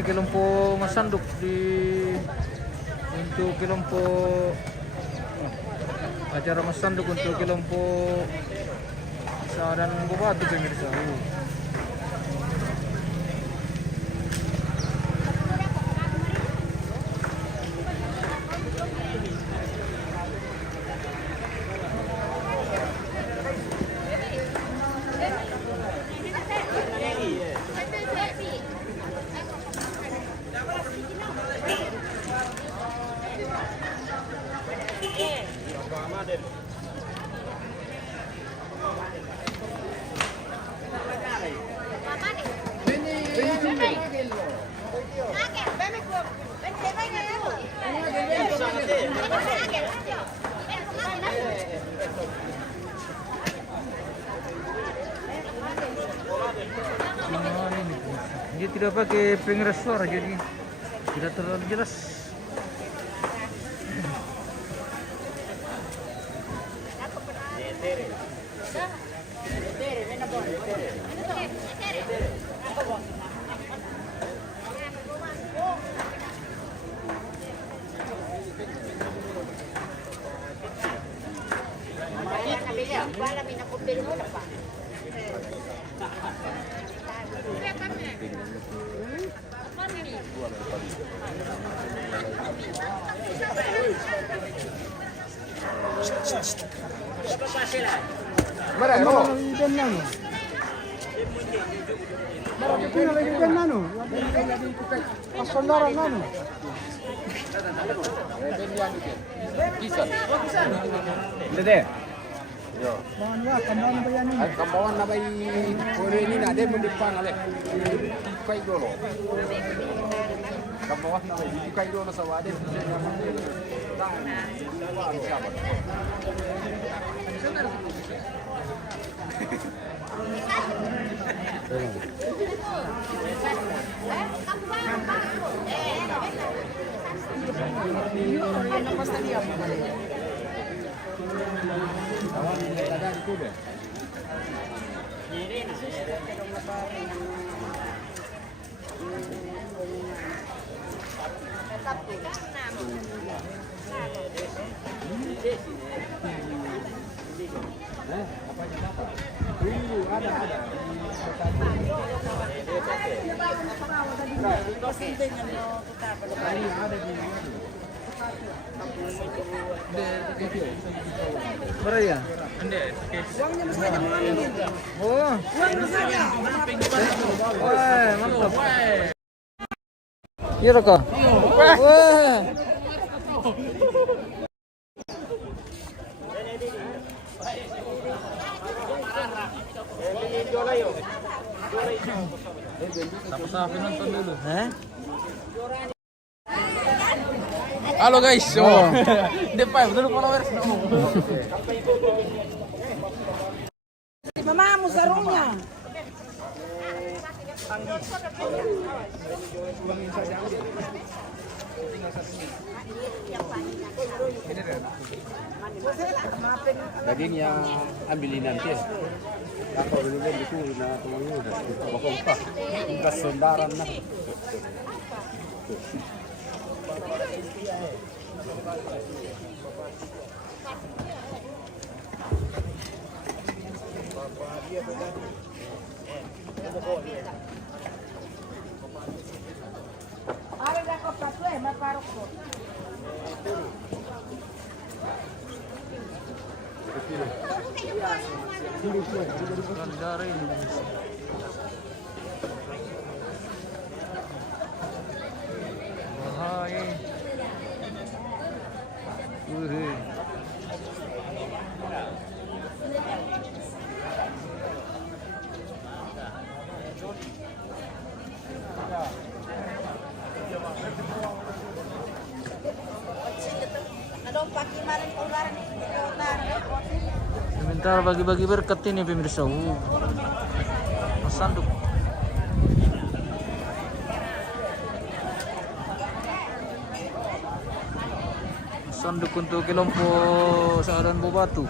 ini kelompok Mas Sanduk untuk kelompok acara Mas Sanduk untuk kelompok Saran Bupati pemirsa. Dia tidak pakai pengeras suara, jadi tidak terlalu jelas. Dede. Yo. Kemauan na bay kore ini na de mendipang ale. Kai dolo. Kemauan na bay kai dolo sa wade. Berapa ya? Uangnya mesti aja mengambil. Oh, Uang saja. wah, mantap. Iya, Raka. Wah. Sama-sama nonton dulu. Halo guys, depan dulu followers. Mamamu sarungnya. Dagingnya ambilin nanti. Apa dulu itu na tuangnya udah pokok pak. Udah sondaran nah. Ada dah kau patu maparok ko. Dari bahaya. Sebentar bagi-bagi berkat ini pemirsa. Mas Sanduk. Mas Sanduk untuk kelompok Saran Bobatu.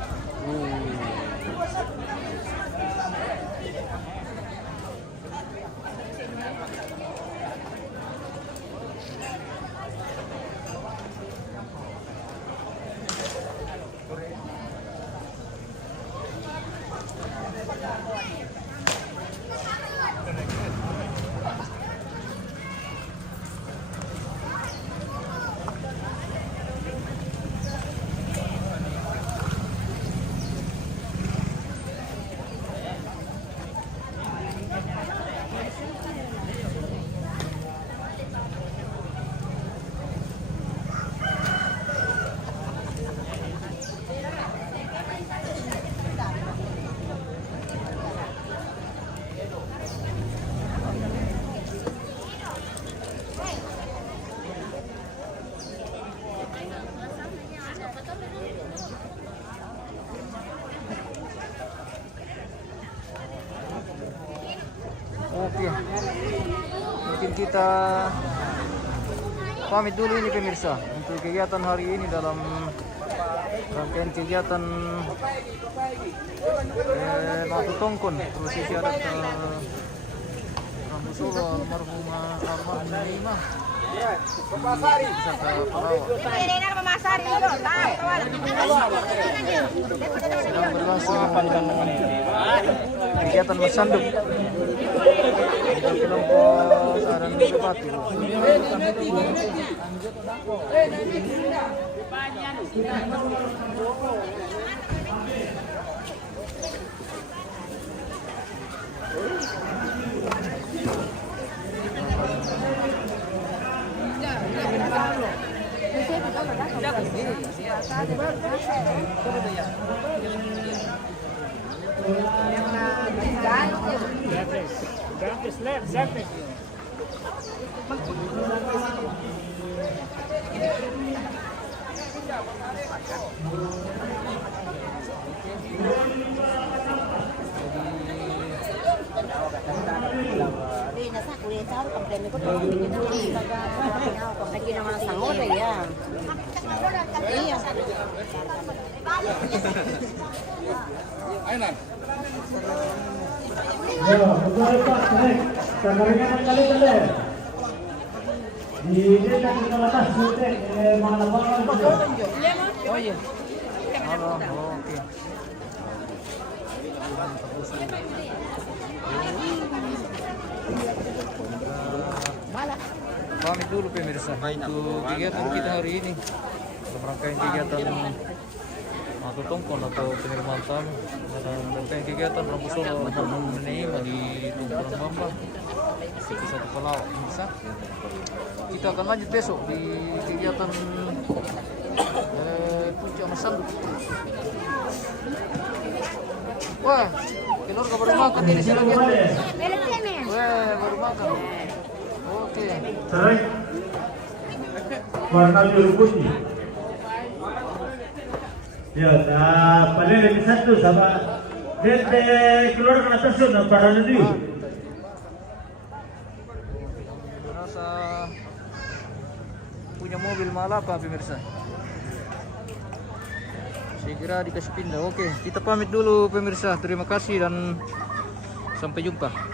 ya. Mungkin kita pamit dulu ini pemirsa untuk kegiatan hari ini dalam rangkaian kegiatan Matu Tongkon prosesi adat Rambu Solo almarhumah Nima beserta pelawak sedang berlangsung kegiatan bersanduk di kelompok Saran Bupati. Nasa kuya tahu komplain ko to lagi naman sa ngode ya. Iya. Ayun. Yo, betul Pak, naik. Kamarnya kali-kali. Di desa kita atas sudah mana bangun. Oh iya. Halo, oke. Pamit dulu pemirsa untuk kegiatan kita hari ini dalam rangkaian kegiatan Matu Tongkon atau penerimaan tamu dalam rangkaian kegiatan Rambu Solo almarhum Nima di Tungkuran Bambang itu satu pelawak pemirsa. Kita akan lanjut besok di kegiatan Puncak Masanduk. Wah, keluarga baru makan ini silakan. Wah, baru makan. Oke. Sarai. Warna biru putih. Ya, paling lebih satu sama. Dia keluar ke atas sudah para nanti. Merasa punya mobil malah apa pemirsa? Segera dikasih pindah. Oke, kita pamit dulu pemirsa. Terima kasih dan sampai jumpa.